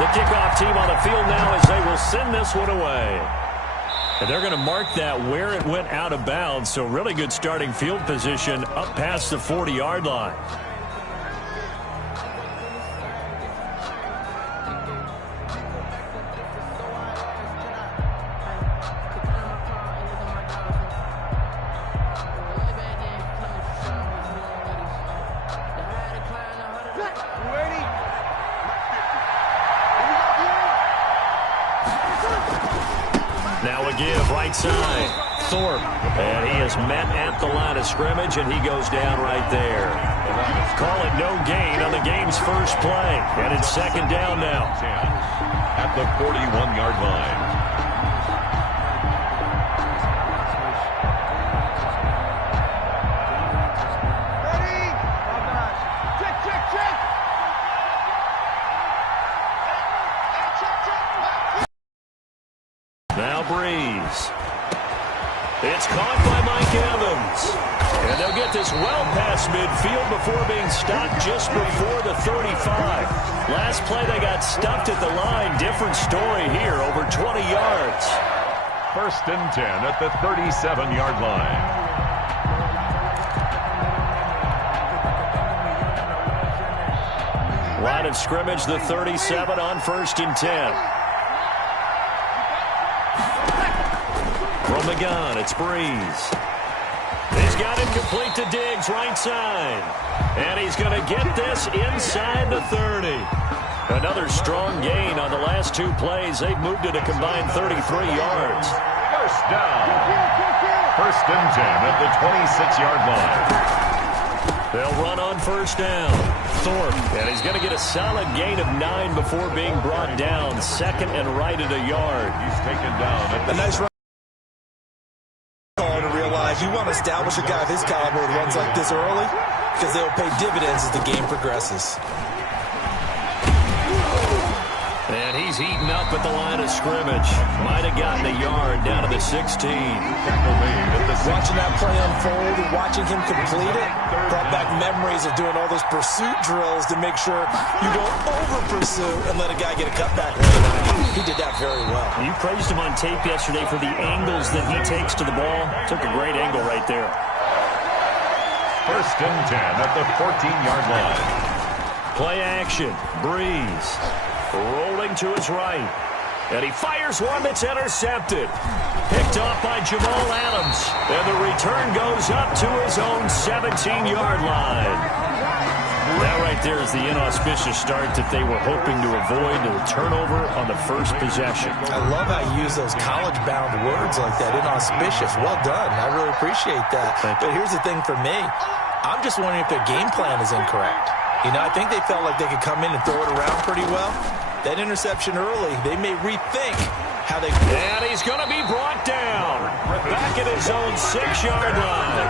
The kickoff team on the field now as they will send this one away. And they're going to mark that where it went out of bounds, so really good starting field position up past the 40-yard line. Now a give right side. Thorpe. And he is met at the line of scrimmage, and he goes down right there. Call it no gain on the game's first play. And it's second down now. At the 41-yard line. Now brees. It's caught by Mike Evans. And they'll get this well past midfield before being stopped just before the 35. Last play they got stuffed at the line. Different story here, over 20 yards. First and 10 at the 37-yard line. Line of scrimmage, the 37 on first and 10. From the gun, it's Brees. He's got it complete to Diggs, right side. And he's going to get this inside the 30. Another strong gain on the last two plays. They've moved it a combined 33 yards. First down. First and 10 at the 26-yard line. They'll run on first down. Thorpe, and he's going to get a solid gain of 9 before being brought down. Second and right at a yard. He's taken down at the nice run. To realize you want to establish a guy of his caliber with runs like this early because they will pay dividends as the game progresses. And he's heating up at the line of scrimmage. Might have gotten a yard down to the 16. Watching that play unfold and watching him complete it brought back memories of doing all those pursuit drills to make sure you don't over-pursue and let a guy get a cutback lane. He did that very well. You praised him on tape yesterday for the angles that he takes to the ball. Took a great angle right there. First and 10 at the 14-yard line. Play action. Brees. Rolling to his right. And he fires one that's intercepted. Picked off by Jamal Adams. And the return goes up to his own 17-yard line. That right there is the inauspicious start that they were hoping to avoid, the turnover on the first possession. I love how you use those college-bound words like that, inauspicious. Well done. I really appreciate that. But here's the thing for me. I'm just wondering if their game plan is incorrect. You know, I think they felt like they could come in and throw it around pretty well. That interception early, they may rethink how they... And he's going to be brought down. Back at his own 6-yard line.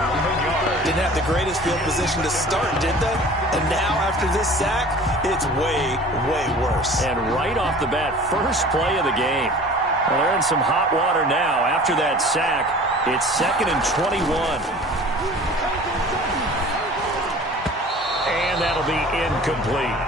Didn't have the greatest field position to start, did they? And now, after this sack, it's way, way worse. And right off the bat, first play of the game. Well, they're in some hot water now. After that sack, it's 2nd and 21. And that'll be incomplete.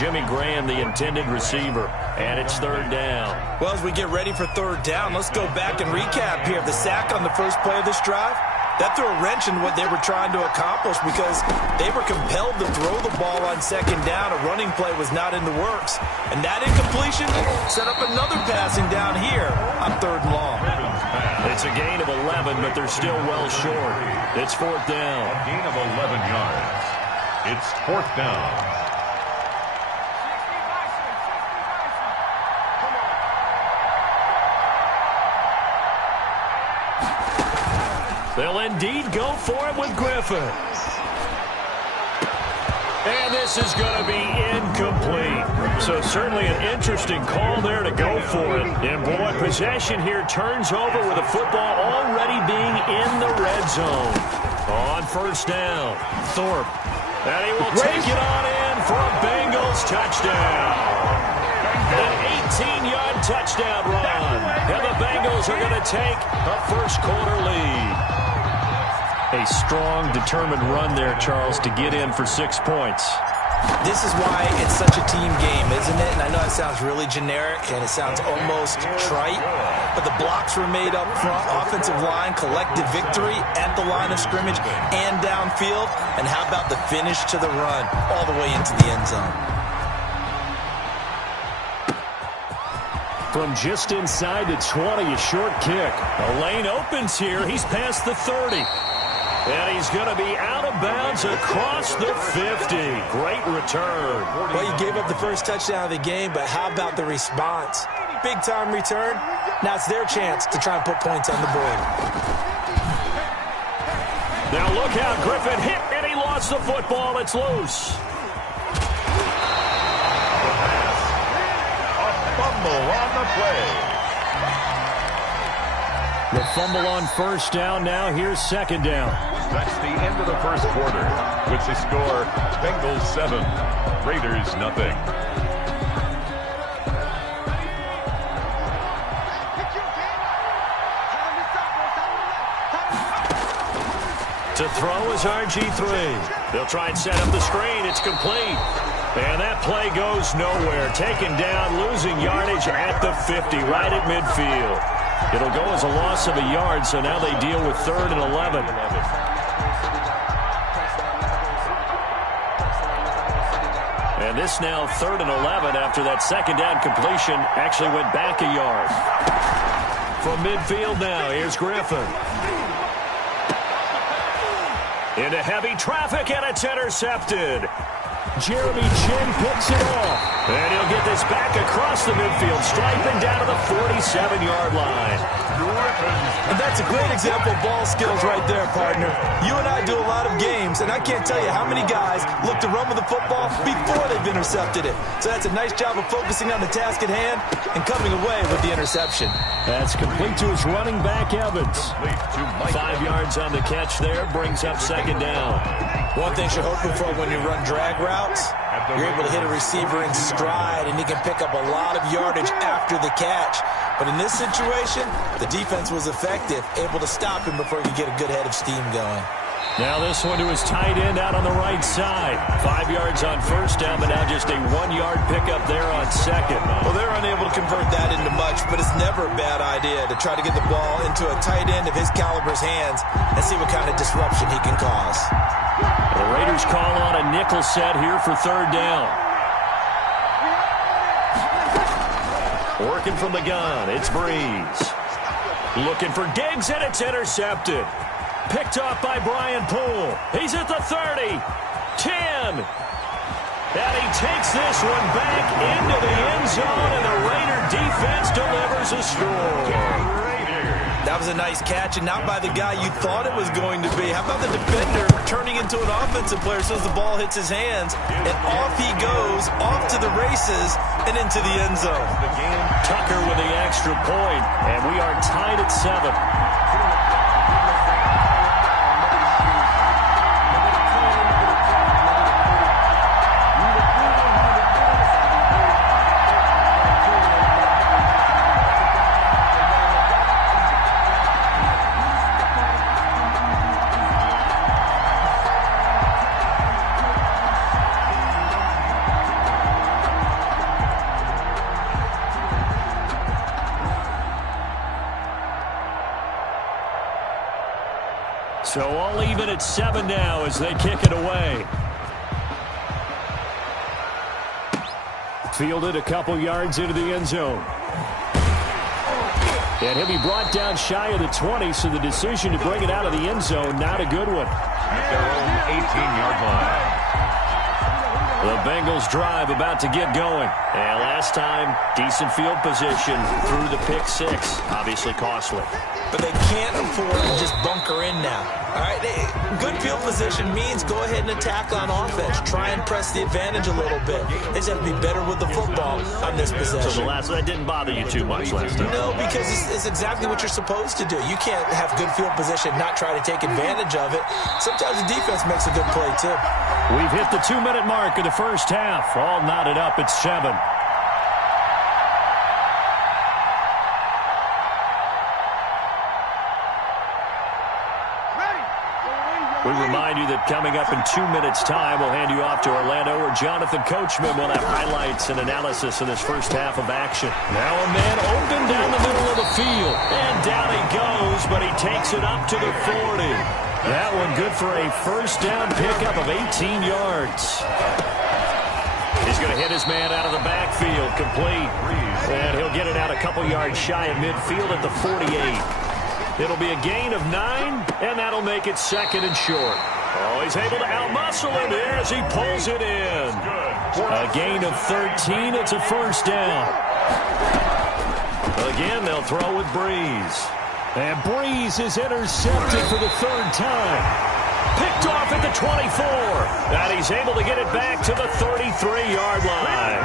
Jimmy Graham, the intended receiver, and it's 3rd down. Well, as we get ready for 3rd down, let's go back and recap here. The sack on the first play of this drive, that threw a wrench in what they were trying to accomplish because they were compelled to throw the ball on 2nd down. A running play was not in the works. And that incompletion set up another passing down here on 3rd and long. It's a gain of 11, but they're still well short. It's 4th down. A gain of 11 yards. It's 4th down. They'll indeed go for it with Griffin. And this is going to be incomplete. So certainly an interesting call there to go for it. And boy, possession here turns over with the football already being in the red zone. On 1st down, Thorpe. And he will take it on in for a Bengals touchdown. An 18-yard touchdown run. And the Bengals are going to take a first-quarter lead. A strong, determined run there, Charles, to get in for 6 points. This is why it's such a team game, isn't it? And I know it sounds really generic and it sounds almost trite, but the blocks were made up front, offensive line, collective victory at the line of scrimmage and downfield. And how about the finish to the run all the way into the end zone? From just inside the 20, a short kick. The lane opens here. He's past the 30. And he's going to be out of bounds across the 50. Great return. Well, you gave up the first touchdown of the game, but how about the response? Big-time return. Now it's their chance to try and put points on the board. Now look out. Griffin hit, and he lost the football. It's loose. A fumble on the play. The fumble on first down. Now here's second down. That's the end of the first quarter. With the score, Bengals 7, Raiders nothing. To throw is RG3. They'll try and set up the screen. It's complete. And that play goes nowhere. Taken down, losing yardage at the 50, right at midfield. It'll go as a loss of a yard, so now they deal with 3rd and 11. And this now 3rd and 11 after that second down completion actually went back a yard. From midfield now, here's Griffin. Into heavy traffic, and it's intercepted. Jeremy Chin picks it off. And he'll get this back across the midfield stripe and down to the 47-yard line. And that's a great example of ball skills right there, partner. You and I do a lot of games, and I can't tell you how many guys look to run with the football before they've intercepted it. So that's a nice job of focusing on the task at hand and coming away with the interception. That's complete to his running back, Evans. 5 yards on the catch there, brings up second down. One thing you're hoping for when you run drag routes, you're able to hit a receiver in stride, and he can pick up a lot of yardage after the catch. But in this situation, the defense was effective, able to stop him before he could get a good head of steam going. Now this one to his tight end out on the right side. 5 yards on first down, but now just a 1-yard pickup there on second. Well, they're unable to convert that into much, but it's never a bad idea to try to get the ball into a tight end of his caliber's hands and see what kind of disruption he can cause. The Raiders call on a nickel set here for 3rd down. Working from the gun, it's Brees. Looking for Diggs, and it's intercepted. Picked off by Brian Poole. He's at the 30, 10. And he takes this one back into the end zone, and the Raider defense delivers a score. That was a nice catch, and not by the guy you thought it was going to be. How about the defender turning into an offensive player as soon as the ball hits his hands, and off he goes, off to the races, and into the end zone. Tucker with the extra point, and we are tied at 7. So all even at 7 now as they kick it away. Fielded a couple yards into the end zone. And he'll be brought down shy of the 20, so the decision to bring it out of the end zone, not a good one. At their own 18-yard line. The Bengals drive about to get going. And last time, decent field position through the pick 6. Obviously costly. But they can't afford to just bunker in now. All right, good field position means go ahead and attack on offense. Try and press the advantage a little bit. They just have to be better with the football on this possession. So that didn't bother you too much last time? No, because it's exactly what you're supposed to do. You can't have good field position, not try to take advantage of it. Sometimes the defense makes a good play, too. We've hit the 2-minute mark of the first half. All knotted up at 7. We remind you that coming up in 2 minutes' time, we'll hand you off to Orlando, where Jonathan Coachman will have highlights and analysis in this first half of action. Now a man open down the middle of the field. And down he goes, but he takes it up to the 40. That one good for a first down pickup of 18 yards. He's going to hit his man out of the backfield, complete. And he'll get it out a couple yards shy of midfield at the 48. It'll be a gain of 9, and that'll make it second and short. Oh, he's able to outmuscle him here as he pulls it in. A gain of 13. It's a first down. Again, they'll throw with Brees. And Brees is intercepted for the third time. Picked off at the 24. And he's able to get it back to the 33-yard line.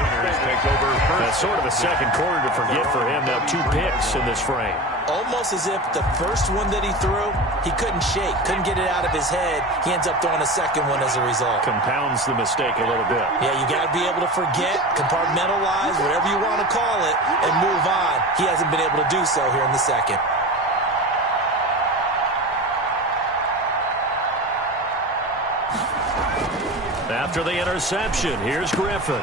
That's sort of a second quarter to forget for him. Now 2 picks in this frame. Almost as if the first one that he threw, he couldn't shake, couldn't get it out of his head. He ends up throwing a second one as a result. Compounds the mistake a little bit. Yeah, you got to be able to forget, compartmentalize, whatever you want to call it, and move on. He hasn't been able to do so here in the second. After the interception, here's Griffin.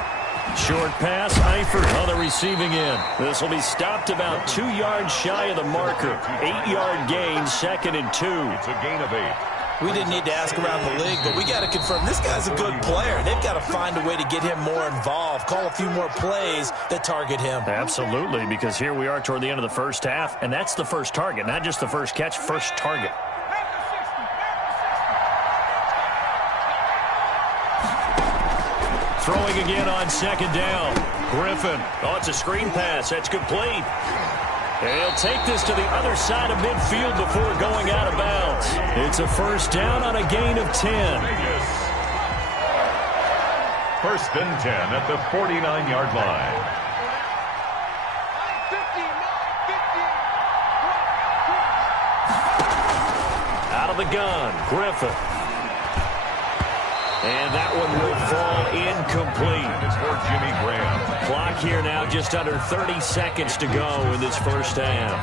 Short pass, Eifert on the receiving end. This will be stopped about 2 yards shy of the marker. 8-yard gain, second and 2. It's a gain of 8. We didn't need to ask around the league, but we got to confirm this guy's a good player. They've got to find a way to get him more involved, call a few more plays that target him. Absolutely, because here we are toward the end of the first half, and that's the first target, not just the first catch, first target. Throwing again on second down. Griffin. Oh, it's a screen pass. That's complete. And he'll take this to the other side of midfield before going out of bounds. It's a first down on a gain of 10. First and 10 at the 49-yard line. Out of the gun, Griffin. And that one will fall incomplete. It's for Jimmy Graham. Clock here now just under 30 seconds to go in this first half.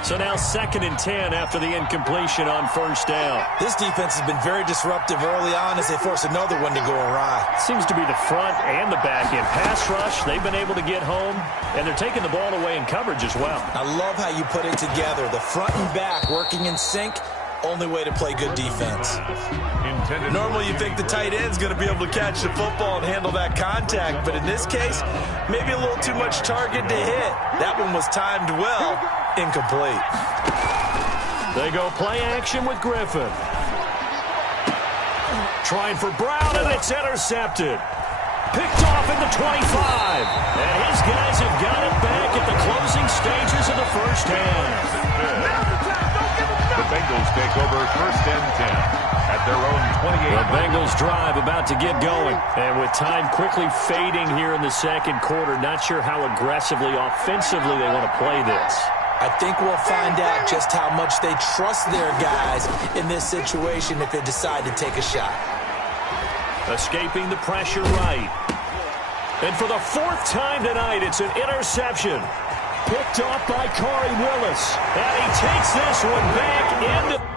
So now second and 10 after the incompletion on first down. This defense has been very disruptive early on as they force another one to go awry. Seems to be the front and the back end. Pass rush, they've been able to get home, and they're taking the ball away in coverage as well. I love how you put it together. The front and back working in sync. Only way to play good defense. Normally you think the tight end's going to be able to catch the football and handle that contact, but in this case, maybe a little too much target to hit. That one was timed well, incomplete. They go play action with Griffin. Trying for Brown, and it's intercepted. Picked off at the 25. And his guys have got it back at the closing stages of the first half. The Bengals take over first and 10 at their own 28. The Bengals drive about to get going. And with time quickly fading here in the second quarter, not sure how aggressively, offensively they want to play this. I think we'll find out just how much they trust their guys in this situation if they decide to take a shot. Escaping the pressure right. And for the 4th time tonight, it's an interception. Picked off by Corey Willis. And he takes this one back into...